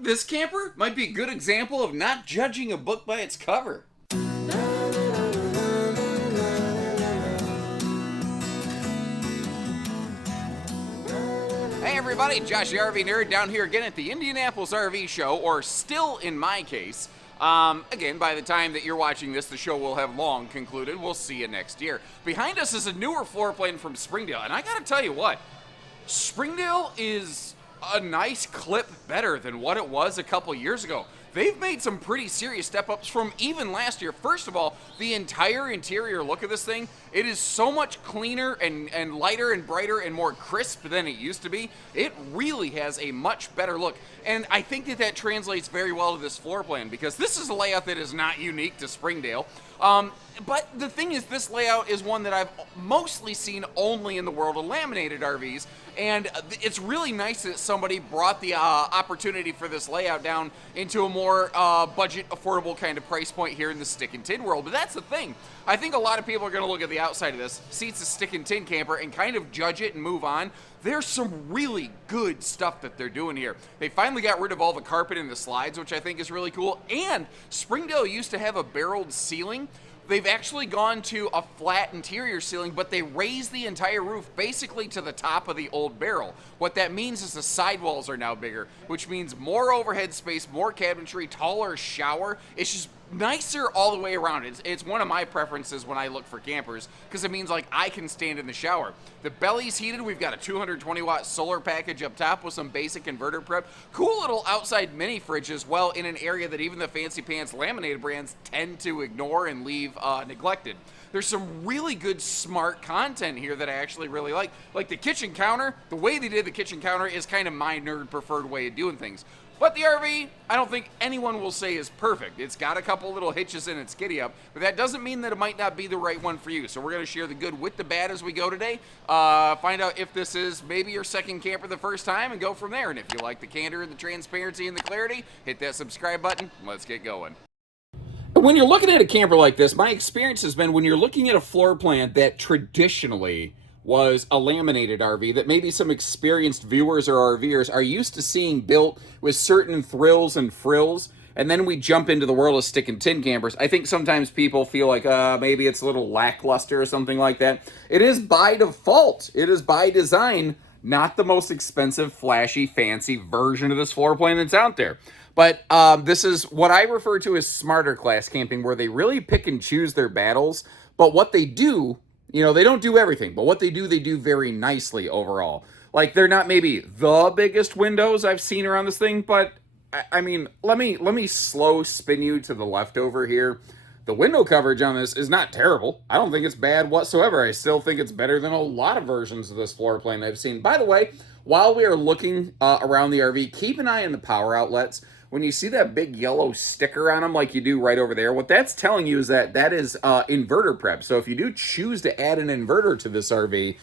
think this camper might be a good example of not judging a book by its cover. Hey everybody, Josh the RV Nerd down here again at the Indianapolis RV Show, or still in my case. Again, by the time that you're watching this, the show will have long concluded. We'll see you next year. Behind us is a newer floor plan from Springdale, and I gotta tell you what, Springdale is a nice clip better than what it was a couple years ago. They've made some pretty serious step-ups from even last year. First of all, the entire interior look of this thing, it is so much cleaner and lighter and brighter and more crisp than it used to be. It really has a much better look. And I think that that translates very well to this floor plan, because this is a layout that is not unique to Springdale. But the thing is, this layout is one that I've mostly seen only in the world of laminated RVs, and it's really nice that somebody brought the opportunity for this layout down into a more budget, affordable kind of price point here in the stick and tin world. But that's the thing. I think a lot of people are going to look at the outside of this, see it's a stick and tin camper, and kind of judge it and move on. There's some really good stuff that they're doing here. They finally got rid of all the carpet and the slides, which I think is really cool. And Springdale used to have a barreled ceiling. They've actually gone to a flat interior ceiling, but they raised the entire roof basically to the top of the old barrel. What that means is the sidewalls are now bigger, which means more overhead space, more cabinetry, taller shower. It's just nicer all the way around. It's one of my preferences when I look for campers, because it means like I can stand in the shower. The belly's heated. We've got a 220 watt solar package up top with some basic inverter prep. Cool little outside mini fridge as well, in an area that even the fancy pants laminated brands tend to ignore and leave neglected. There's some really good smart content here that I actually really like. Like the kitchen counter, the way they did the kitchen counter is kind of my nerd preferred way of doing things. But the RV, I don't think anyone will say is perfect. It's got a couple little hitches in its giddy up, but that doesn't mean that it might not be the right one for you. So we're going to share the good with the bad as we go today. Find out if this is maybe your second camper the first time, and go from there. And if you like the candor and the transparency and the clarity, hit that subscribe button. Let's get going. When you're looking at a camper like this, my experience has been when you're looking at a floor plan that traditionally was a laminated RV that maybe some experienced viewers or RVers are used to seeing built with certain thrills and frills, and then we jump into the world of stick and tin campers, I think sometimes people feel like maybe it's a little lackluster or something like that. It is by default, it is by design, not the most expensive, flashy, fancy version of this floor plan that's out there. But this is what I refer to as smarter class camping, where they really pick and choose their battles. But what they do, you know, they don't do everything, but what they do very nicely overall. Like, they're not maybe the biggest windows I've seen around this thing, but I mean, let me slow spin you to the left over here. The window coverage on this is not terrible. I don't think it's bad whatsoever. I still think it's better than a lot of versions of this floor plan I've seen. By the way, while we are looking around the RV, keep an eye on the power outlets. When you see that big yellow sticker on them like you do right over there, what that's telling you is that that is inverter prep. So if you do choose to add an inverter to this RV,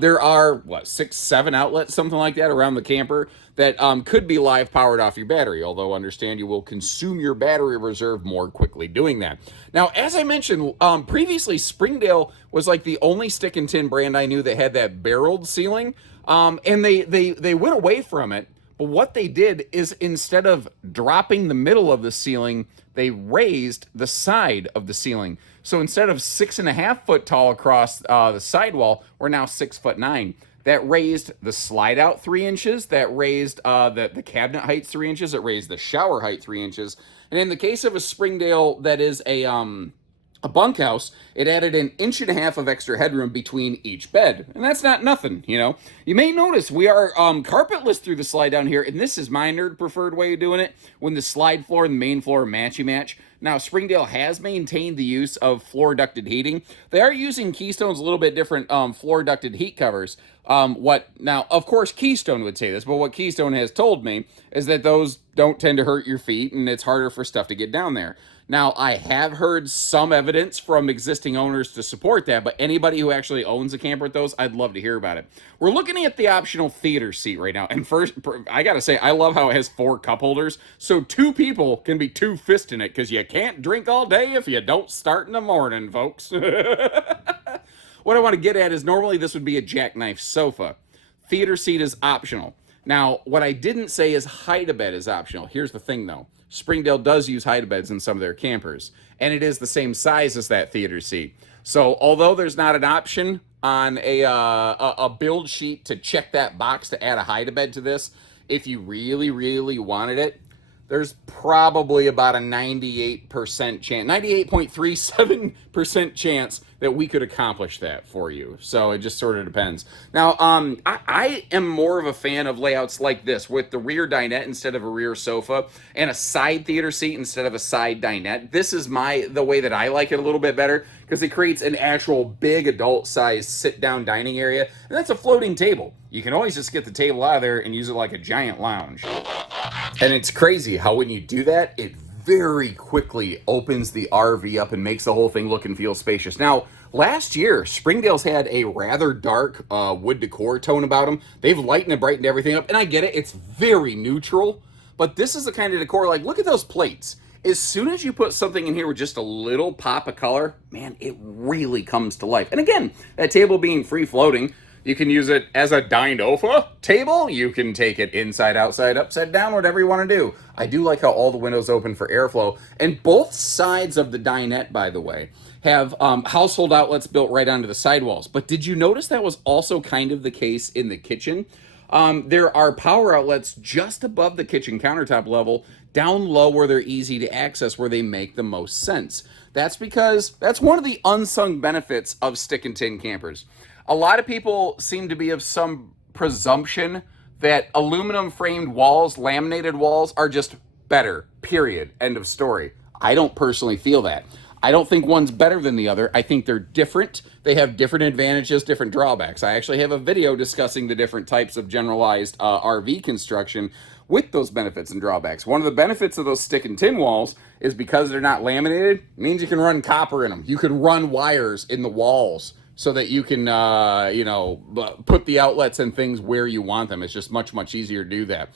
there are, 6, 7 outlets, something like that, around the camper that could be live powered off your battery, although understand you will consume your battery reserve more quickly doing that. Now, as I mentioned, previously Springdale was like the only stick and tin brand I knew that had that barreled ceiling, and they went away from it. But what they did is, instead of dropping the middle of the ceiling, they raised the side of the ceiling. So instead of 6.5 foot tall across the sidewall, we're now 6'9". That raised the slide out 3 inches. That raised the cabinet height 3 inches. It raised the shower height 3 inches. And in the case of a Springdale that is a bunkhouse, it added 1.5 inches of extra headroom between each bed. And that's not nothing, you know. You may notice we are carpetless through the slide down here, and this is my nerd preferred way of doing it, when the slide floor and the main floor match. Now, Springdale has maintained the use of floor ducted heating. They are using Keystone's a little bit different floor ducted heat covers. Now, of course, Keystone would say this, but what Keystone has told me is that those don't tend to hurt your feet, and it's harder for stuff to get down there. Now, I have heard some evidence from existing owners to support that, but anybody who actually owns a camper with those, I'd love to hear about it. We're looking at the optional theater seat right now, and first, I gotta say, I love how it has 4 cup holders, so 2 people can be 2 fisting it, because you can't drink all day if you don't start in the morning, folks. What I want to get at is, normally this would be a jackknife sofa. Theater seat is optional. Now, what I didn't say is hide-a-bed is optional. Here's the thing, though. Springdale does use hide-a-beds in some of their campers, and it is the same size as that theater seat. So, although there's not an option on a build sheet to check that box to add a hide-a-bed to this, if you really, really wanted it, there's probably about a 98% chance, 98.37% chance that we could accomplish that for you. So it just sort of depends. Now, I am more of a fan of layouts like this with the rear dinette instead of a rear sofa and a side theater seat instead of a side dinette. This is the way that I like it a little bit better because it creates an actual big adult size sit down dining area. And that's a floating table. You can always just get the table out of there and use it like a giant lounge. And it's crazy how when you do that, it very quickly opens the RV up and makes the whole thing look and feel spacious. Now, last year, Springdale's had a rather dark wood decor tone about them. They've lightened and brightened everything up, and I get it, it's very neutral, but this is the kind of decor, like, look at those plates. As soon as you put something in here with just a little pop of color, man, it really comes to life. And again, that table being free floating, you can use it as a dinofa table. You can take it inside, outside, upside down, whatever you want to do. I do like how all the windows open for airflow. And both sides of the dinette, by the way, have household outlets built right onto the sidewalls. But did you notice that was also kind of the case in the kitchen? There are power outlets just above the kitchen countertop level, down low where they're easy to access, where they make the most sense. That's because that's one of the unsung benefits of stick and tin campers. A lot of people seem to be of some presumption that aluminum framed walls, laminated walls, are just better, period, end of story. I don't personally feel that. I don't think one's better than the other. I think they're different. They have different advantages, different drawbacks. I actually have a video discussing the different types of generalized RV construction with those benefits and drawbacks. One of the benefits of those stick and tin walls is because they're not laminated, it means you can run copper in them. You can run wires in the walls so that you can, put the outlets and things where you want them. It's just much, much easier to do that.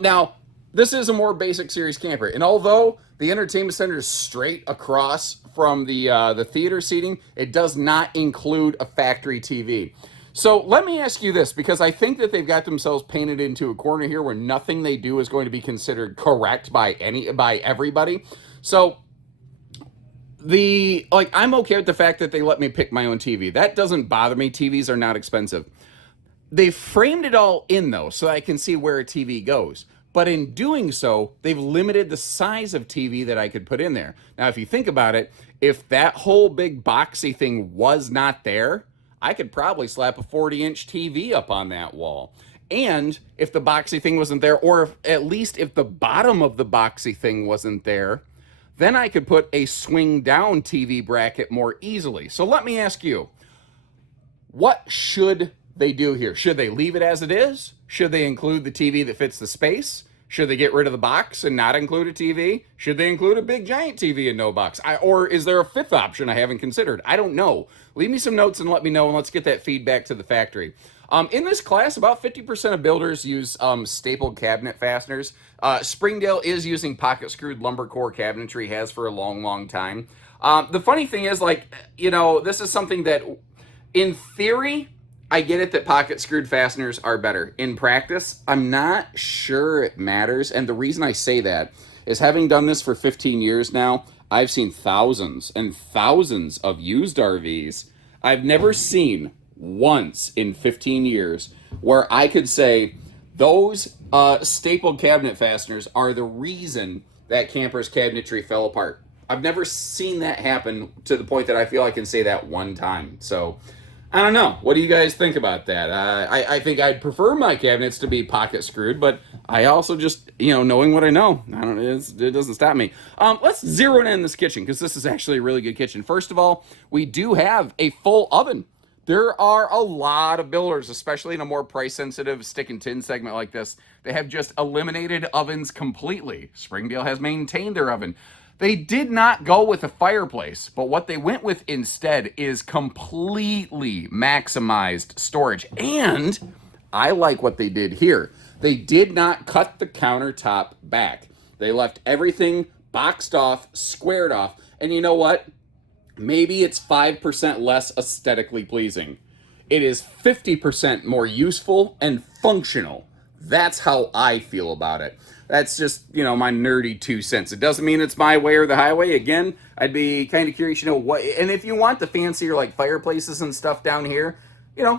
Now, this is a more basic series camper. And although the entertainment center is straight across from the theater seating, it does not include a factory TV. So let me ask you this, because I think that they've got themselves painted into a corner here where nothing they do is going to be considered correct by everybody. So I'm okay with the fact that they let me pick my own TV. That doesn't bother me. TVs are not expensive. They framed it all in, though, so I can see where a TV goes. But in doing so, they've limited the size of TV that I could put in there. Now, if you think about it, if that whole big boxy thing was not there, I could probably slap a 40-inch TV up on that wall. And if the boxy thing wasn't there, or at least if the bottom of the boxy thing wasn't there, then I could put a swing down TV bracket more easily. So let me ask you, what should they do here? Should they leave it as it is? Should they include the TV that fits the space? Should they get rid of the box and not include a TV? Should they include a big giant TV and no box? Or is there a fifth option I haven't considered? I don't know. Leave me some notes and let me know, and let's get that feedback to the factory. In this class, about 50% of builders use stapled cabinet fasteners. Springdale is using pocket screwed lumber core cabinetry, has for a long, long time. The funny thing is, this is something that, in theory, I get it that pocket screwed fasteners are better. In practice, I'm not sure it matters. And the reason I say that is, having done this for 15 years now, I've seen thousands and thousands of used RVs. I've never seen once in 15 years where I could say those stapled cabinet fasteners are the reason that camper's cabinetry fell apart. I've never seen that happen to the point that I feel I can say that one time. So I don't know. What do you guys think about that? I think I'd prefer my cabinets to be pocket screwed, but I also just, knowing what I know, it doesn't stop me. Let's zero in this kitchen, because this is actually a really good kitchen. First of all, we do have a full oven. There are a lot of builders, especially in a more price-sensitive stick and tin segment like this, they have just eliminated ovens completely. Springdale has maintained their oven. They did not go with a fireplace, but what they went with instead is completely maximized storage. And I like what they did here. They did not cut the countertop back. They left everything boxed off, squared off, and you know what? Maybe it's 5% less aesthetically pleasing. It is 50% more useful and functional That's how I feel about it. That's just, my nerdy 2 cents. It doesn't mean it's my way or the highway. Again, I'd be kind of curious, what, and if you want the fancier like fireplaces and stuff down here,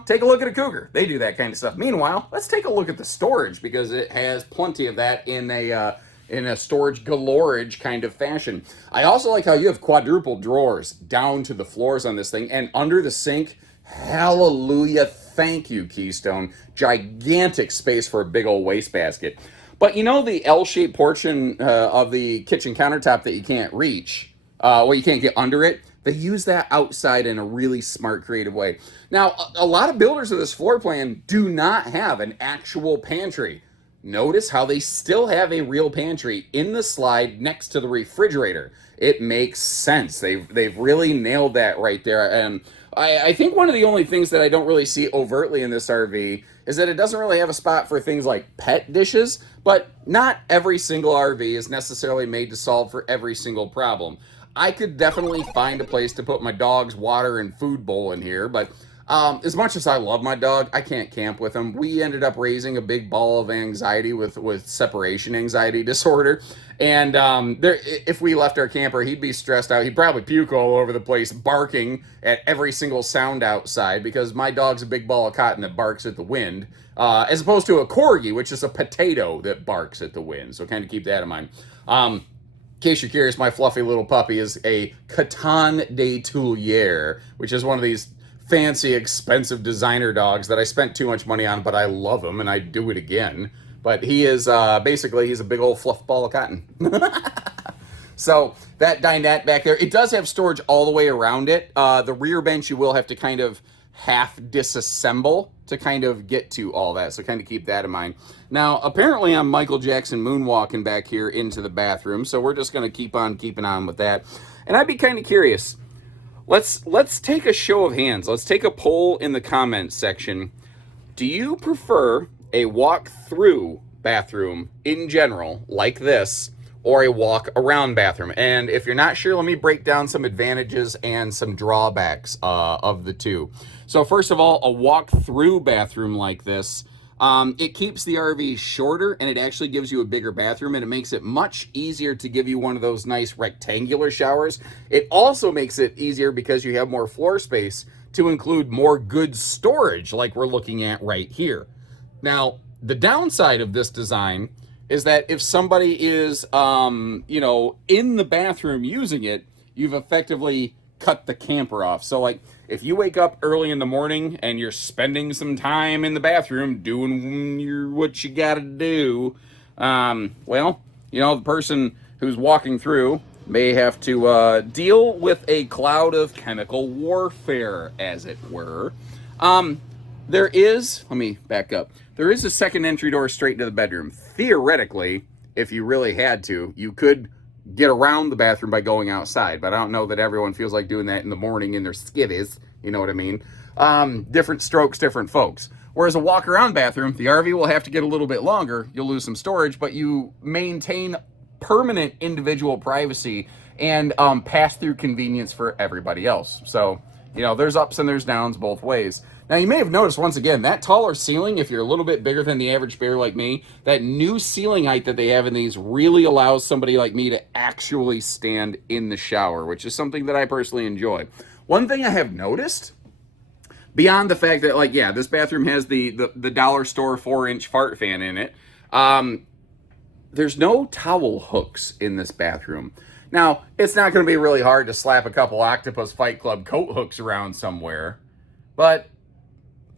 take a look at a Cougar. They do that kind of stuff. Meanwhile, let's take a look at the storage because it has plenty of that in a storage galorage kind of fashion. I also like how you have quadruple drawers down to the floors on this thing and under the sink. Hallelujah. Thank you, Keystone. Gigantic space for a big old wastebasket. But the L-shaped portion of the kitchen countertop that you can't reach, you can't get under it, they use that outside in a really smart, creative way. Now, a lot of builders of this floor plan do not have an actual pantry. Notice how they still have a real pantry in the slide next to the refrigerator. It makes sense. They've really nailed that right there. And I think one of the only things that I don't really see overtly in this RV is that it doesn't really have a spot for things like pet dishes, but not every single RV is necessarily made to solve for every single problem. I could definitely find a place to put my dog's water and food bowl in here, but as much as I love my dog, I can't camp with him. We ended up raising a big ball of anxiety with separation anxiety disorder. And if we left our camper, he'd be stressed out. He'd probably puke all over the place, barking at every single sound outside because my dog's a big ball of cotton that barks at the wind, as opposed to a corgi, which is a potato that barks at the wind. So kind of keep that in mind. In case you're curious, my fluffy little puppy is a Coton de Tuileries, which is one of these fancy, expensive designer dogs that I spent too much money on, but I love him and I'd do it again. But he is basically, he's a big old fluff ball of cotton. So that dinette back there, it does have storage all the way around it. The rear bench you will have to kind of half disassemble to kind of get to all that. So kind of keep that in mind. Now, apparently I'm Michael Jackson moonwalking back here into the bathroom. So we're just going to keep on keeping on with that. And I'd be kind of curious. Let's take a show of hands. Let's take a poll in the comments section. Do you prefer a walk-through bathroom in general, like this, or a walk-around bathroom? And if you're not sure, let me break down some advantages and some drawbacks of the two. So first of all, a walk-through bathroom like this, it keeps the RV shorter and it actually gives you a bigger bathroom and it makes it much easier to give you one of those nice rectangular showers. It also makes it easier because you have more floor space to include more goods storage like we're looking at right here. Now, the downside of this design is that if somebody is, in the bathroom using it, you've effectively cut the camper off. So like if you wake up early in the morning and you're spending some time in the bathroom doing what you gotta do, the person who's walking through may have to deal with a cloud of chemical warfare, as it were. Let me back up. There is a second entry door straight into the bedroom. Theoretically, if you really had to, you could get around the bathroom by going outside, but I don't know that everyone feels like doing that in the morning in their skivvies, you know what I mean? Different strokes, different folks. Whereas a walk-around bathroom, the RV will have to get a little bit longer, you'll lose some storage, but you maintain permanent individual privacy and pass-through convenience for everybody else. So, there's ups and there's downs both ways. Now, you may have noticed, once again, that taller ceiling, if you're a little bit bigger than the average bear like me, that new ceiling height that they have in these really allows somebody like me to actually stand in the shower, which is something that I personally enjoy. One thing I have noticed, beyond the fact that, this bathroom has the dollar store 4-inch fart fan in it, there's no towel hooks in this bathroom. Now, it's not going to be really hard to slap a couple Octopus Fight Club coat hooks around somewhere, but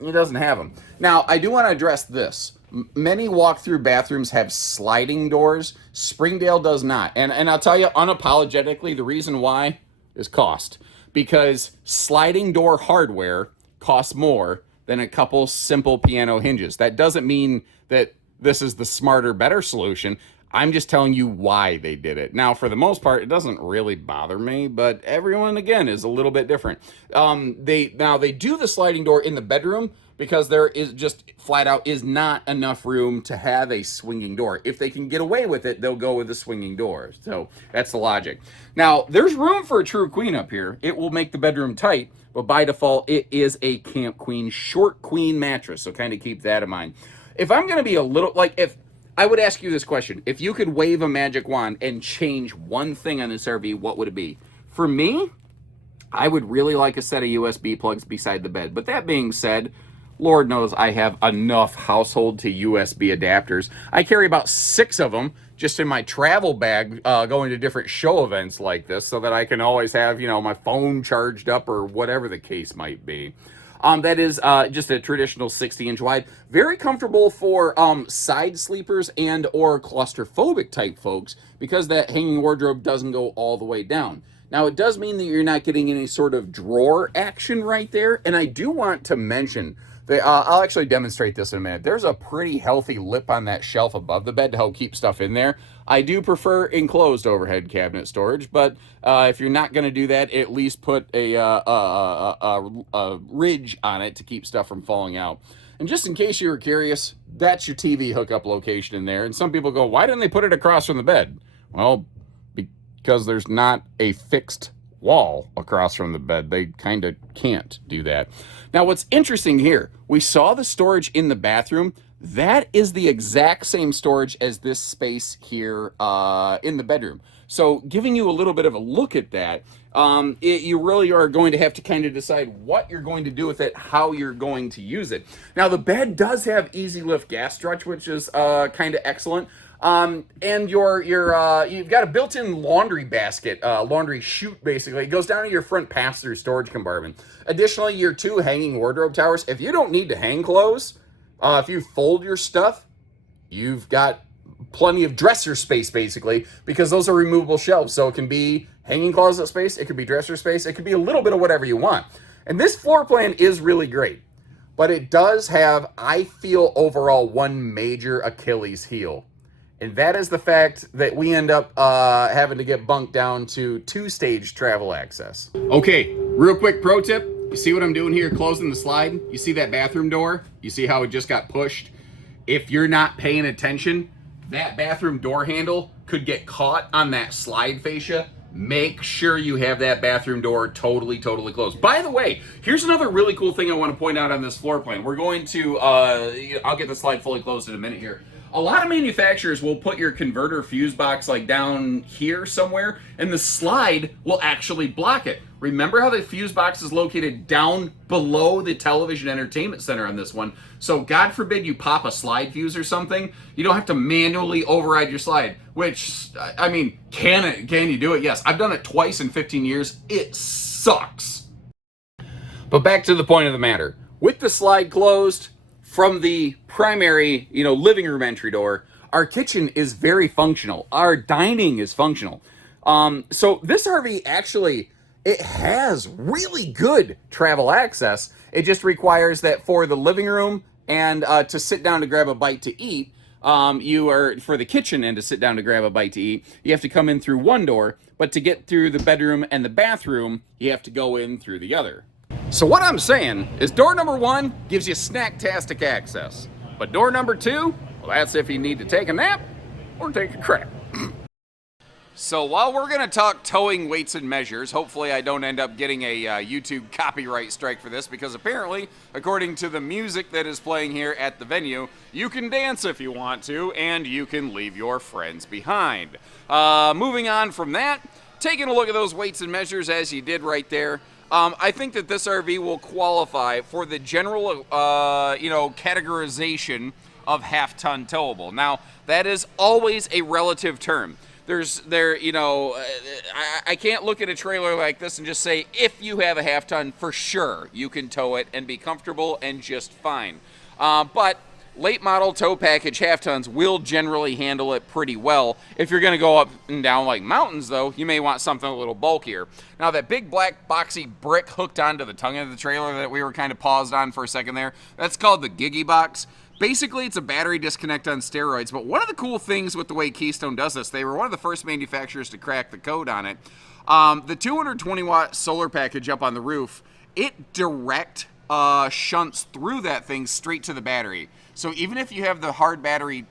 it doesn't have them. Now, I do want to address this. Many walk-through bathrooms have sliding doors. Springdale does not. And I'll tell you unapologetically, the reason why is cost. Because sliding door hardware costs more than a couple simple piano hinges. That doesn't mean that this is the smarter, better solution. I'm just telling you why they did it. Now, for the most part, it doesn't really bother me, but everyone, again, is a little bit different. They do the sliding door in the bedroom because there is just flat out is not enough room to have a swinging door. If they can get away with it, they'll go with the swinging door. So that's the logic. Now, there's room for a true queen up here. It will make the bedroom tight, but by default, it is a Camp Queen short queen mattress, so kind of keep that in mind. if I'm going to be a little, like, if I would ask you this question, if you could wave a magic wand and change one thing on this RV, what would it be? For me, I would really like a set of USB plugs beside the bed. But that being said, Lord knows I have enough household to USB adapters. I carry about 6 of them just in my travel bag going to different show events like this so that I can always have, you know, my phone charged up or whatever the case might be. That is just a traditional 60-inch wide. Very comfortable for side sleepers and or claustrophobic type folks because that hanging wardrobe doesn't go all the way down. Now, it does mean that you're not getting any sort of drawer action right there. And I do want to mention that I'll actually demonstrate this in a minute. There's a pretty healthy lip on that shelf above the bed to help keep stuff in there. I do prefer enclosed overhead cabinet storage, but if you're not going to do that, at least put a ridge on it to keep stuff from falling out. And just in case you were curious, that's your TV hookup location in there. And some people go, why didn't they put it across from the bed? Well, because there's not a fixed wall across from the bed. They kind of can't do that. Now, what's interesting here, we saw the storage in the bathroom. That is the exact same storage as this space here in the bedroom. So giving you a little bit of a look at that, you really are going to have to kind of decide what you're going to do with it, how you're going to use it. Now, the bed does have easy lift gas stretch, which is kind of excellent. And you've got a built-in laundry basket, laundry chute, basically. It goes down to your front pass-through storage compartment. Additionally, your 2 hanging wardrobe towers. If you don't need to hang clothes, if you fold your stuff, you've got plenty of dresser space, basically, because those are removable shelves. So it can be hanging closet space, it could be dresser space, it could be a little bit of whatever you want. And this floor plan is really great. But it does have, I feel, overall, one major Achilles heel. And that is the fact that we end up having to get bunked down to 2-stage travel access. Okay, real quick pro tip. You see what I'm doing here, closing the slide? You see that bathroom door? You see how it just got pushed? If you're not paying attention, that bathroom door handle could get caught on that slide fascia. Make sure you have that bathroom door totally closed. By the way, here's another really cool thing I want to point out on this floor plan. We're going to, I'll get the slide fully closed in a minute here. A lot of manufacturers will put your converter fuse box like down here somewhere, and the slide will actually block it. Remember how the fuse box is located down below the television entertainment center on this one. So God forbid you pop a slide fuse or something, you don't have to manually override your slide, which, I mean, can you do it? Yes, I've done it twice in 15 years. It sucks. But back to the point of the matter. With the slide closed, from the primary, living room entry door, our kitchen is very functional. Our dining is functional. So this RV actually, it has really good travel access. It just requires that for the living room and to sit down to grab a bite to eat, for the kitchen and to sit down to grab a bite to eat, you have to come in through one door, but to get through the bedroom and the bathroom, you have to go in through the other. So what I'm saying is door number 1 gives you snacktastic access. But door number 2, well, that's if you need to take a nap or take a crap. So while we're going to talk towing weights and measures, hopefully I don't end up getting a YouTube copyright strike for this, because apparently, according to the music that is playing here at the venue, you can dance if you want to, and you can leave your friends behind. Moving on from that, taking a look at those weights and measures as you did right there, I think that this RV will qualify for the general, categorization of half-ton towable. Now, that is always a relative term. I can't look at a trailer like this and just say, if you have a half-ton, for sure, you can tow it and be comfortable and just fine. But late model tow package half-tons will generally handle it pretty well. If you're going to go up and down like mountains, though, you may want something a little bulkier. Now, that big black boxy brick hooked onto the tongue of the trailer that we were kind of paused on for a second there, that's called the Giggy Box. Basically, it's a battery disconnect on steroids, but one of the cool things with the way Keystone does this, they were one of the first manufacturers to crack the code on it. The 220-watt solar package up on the roof, it direct shunts through that thing straight to the battery. So even if you have the hard battery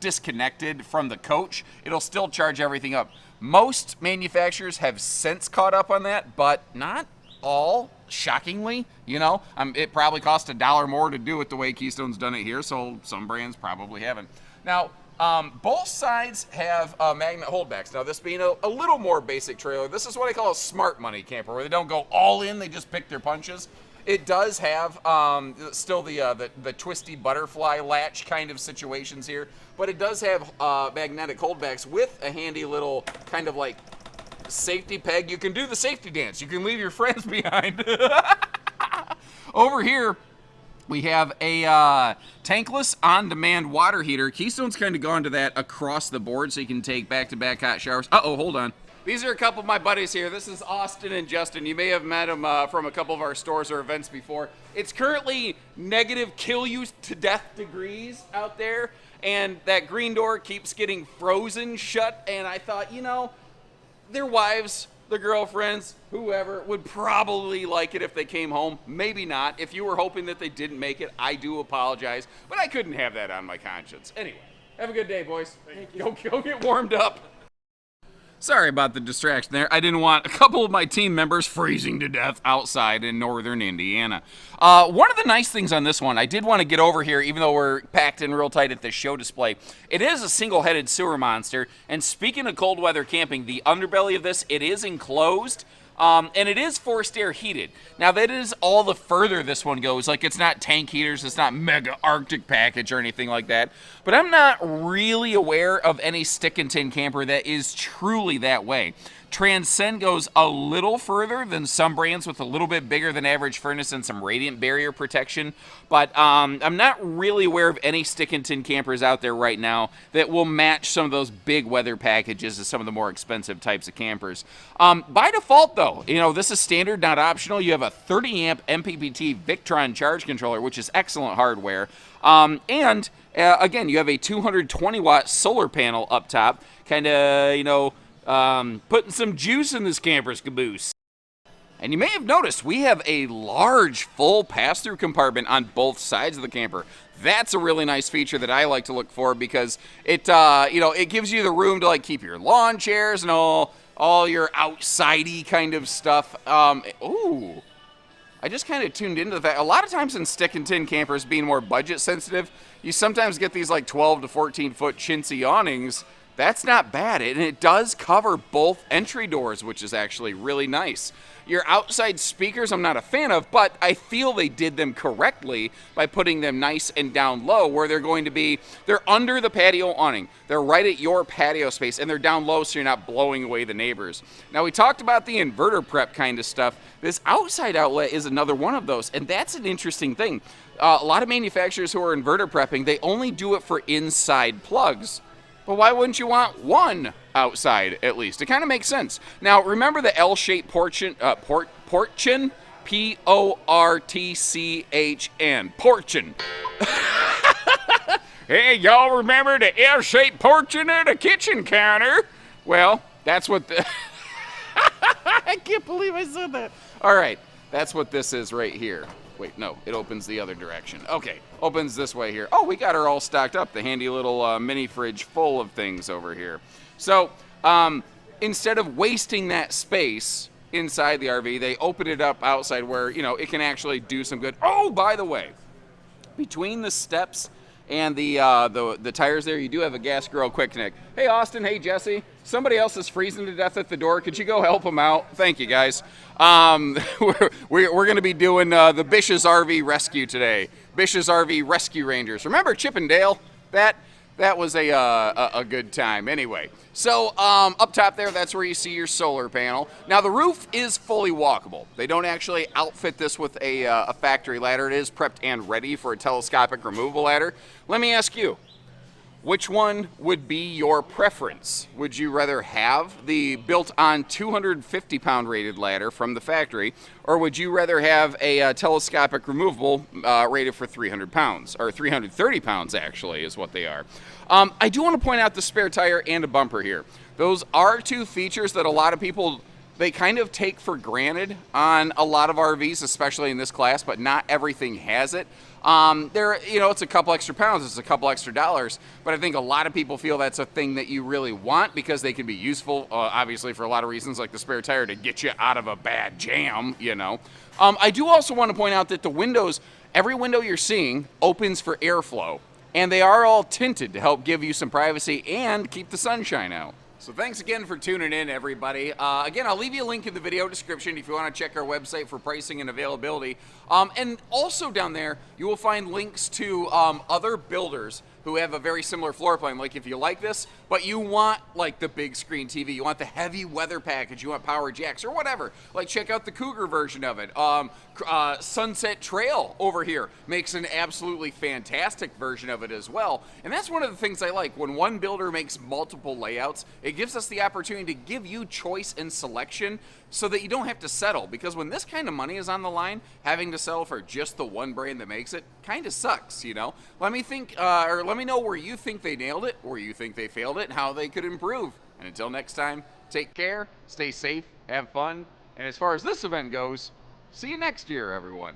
disconnected from the coach, it'll still charge everything up. Most manufacturers have since caught up on that, but not all. shockingly. You know, it probably cost $1 more to do it the way Keystone's done it here, so some brands probably haven't. Now, both sides have magnet holdbacks. Now, this being a little more basic trailer, this is what I call a smart money camper, where they don't go all in, they just pick their punches. It does have still the twisty butterfly latch kind of situations here, but it does have magnetic holdbacks with a handy little kind of like safety peg. You can do the safety dance. You can leave your friends behind. Over here, we have a tankless on-demand water heater. Keystone's kind of gone to that across the board, so you can take back-to-back hot showers. Uh-oh, hold on. These are a couple of my buddies here. This is Austin and Justin. You may have met them from a couple of our stores or events before. It's currently negative kill you to death degrees out there, and that green door keeps getting frozen shut, and I thought, you know, their wives, their girlfriends, whoever, would probably like it if they came home. Maybe not. If you were hoping that they didn't make it, I do apologize, but I couldn't have that on my conscience. Anyway, have a good day, boys. Thank you. Go get warmed up. Sorry about the distraction there. I didn't want a couple of my team members freezing to death outside in northern Indiana. One of the nice things on this one, I did want to get over here, even though we're packed in real tight at the show display. It is a single-headed sewer monster, and speaking of cold weather camping, the underbelly of this, it is enclosed. And it is forced air heated. Now, that is all the further this one goes. Like, it's not tank heaters, it's not mega Arctic package or anything like that. But I'm not really aware of any stick and tin camper that is truly that way. Transcend goes a little further than some brands with a little bit bigger than average furnace and some radiant barrier protection. But I'm not really aware of any stick and tin campers out there right now that will match some of those big weather packages as some of the more expensive types of campers. By default, though, you know, this is standard, not optional. You have a 30 amp MPPT Victron charge controller, which is excellent hardware. And again, you have a 220 watt solar panel up top, kind of, you know, putting some juice in this camper's caboose. And you may have noticed we have a large full pass-through compartment on both sides of the camper. That's a really nice feature that I like to look for because it, you know, it gives you the room to like keep your lawn chairs and all your outsidey kind of stuff. Ooh, I just kind of tuned into the fact a lot of times in stick and tin campers being more budget sensitive, you sometimes get these like 12 to 14 foot chintzy awnings. That's not bad, and it does cover both entry doors, which is actually really nice. Your outside speakers I'm not a fan of, but I feel they did them correctly by putting them nice and down low where they're going to be, they're under the patio awning. They're right at your patio space, and they're down low so you're not blowing away the neighbors. Now, we talked about the inverter prep kind of stuff. This outside outlet is another one of those, and that's an interesting thing. A lot of manufacturers who are inverter prepping, they only do it for inside plugs. But why wouldn't you want one outside, at least? It kind of makes sense. Now, remember the L-shaped portion? P-O-R-T-C-H-N. Portion. Hey, y'all remember the L-shaped portion of the kitchen counter? Well, that's what the... I can't believe I said that. All right, that's what this is right here. Wait, no, it opens the other direction. Okay, opens this way here. Oh, we got her all stocked up, the handy little mini fridge full of things over here. So instead of wasting that space inside the RV, they open it up outside where, you know, it can actually do some good. Oh, by the way, between the steps and the tires there, you do have a gas grill quick connect. Hey, Austin. Hey, Jesse. Somebody else is freezing to death at the door. Could you go help them out? Thank you, guys. We're going to be doing the Bish's RV rescue today. Bish's RV Rescue Rangers. Remember Chippendale? That was a good time. Anyway, so up top there, that's where you see your solar panel. Now, the roof is fully walkable. They don't actually outfit this with a factory ladder. It is prepped and ready for a telescopic removable ladder. Let me ask you, which one would be your preference? Would you rather have the built-on 250-pound rated ladder from the factory, or would you rather have a telescopic removable rated for 300 pounds, or 330 pounds actually is what they are? I do want to point out the spare tire and a bumper here. Those are two features that a lot of people they kind of take for granted on a lot of RVs, especially in this class, but not everything has it. It's a couple extra pounds, it's a couple extra dollars, but I think a lot of people feel that's a thing that you really want because they can be useful, obviously for a lot of reasons, like the spare tire to get you out of a bad jam, I do also want to point out that the windows, every window you're seeing opens for airflow, and they are all tinted to help give you some privacy and keep the sunshine out. So thanks again for tuning in, everybody. Again, I'll leave you a link in the video description if you want to check our website for pricing and availability. And also down there, you will find links to other builders who have a very similar floor plan. Like if you like this, but you want like the big screen TV, you want the heavy weather package, you want power jacks or whatever, like check out the Cougar version of it. Sunset Trail over here makes an absolutely fantastic version of it as well. And that's one of the things I like. When one builder makes multiple layouts, it gives us the opportunity to give you choice and selection so that you don't have to settle. Because when this kind of money is on the line, having to settle for just the one brand that makes it kind of sucks, Let me know where you think they nailed it, where you think they failed it, and how they could improve. And until next time, take care, stay safe, have fun, and as far as this event goes, see you next year, everyone.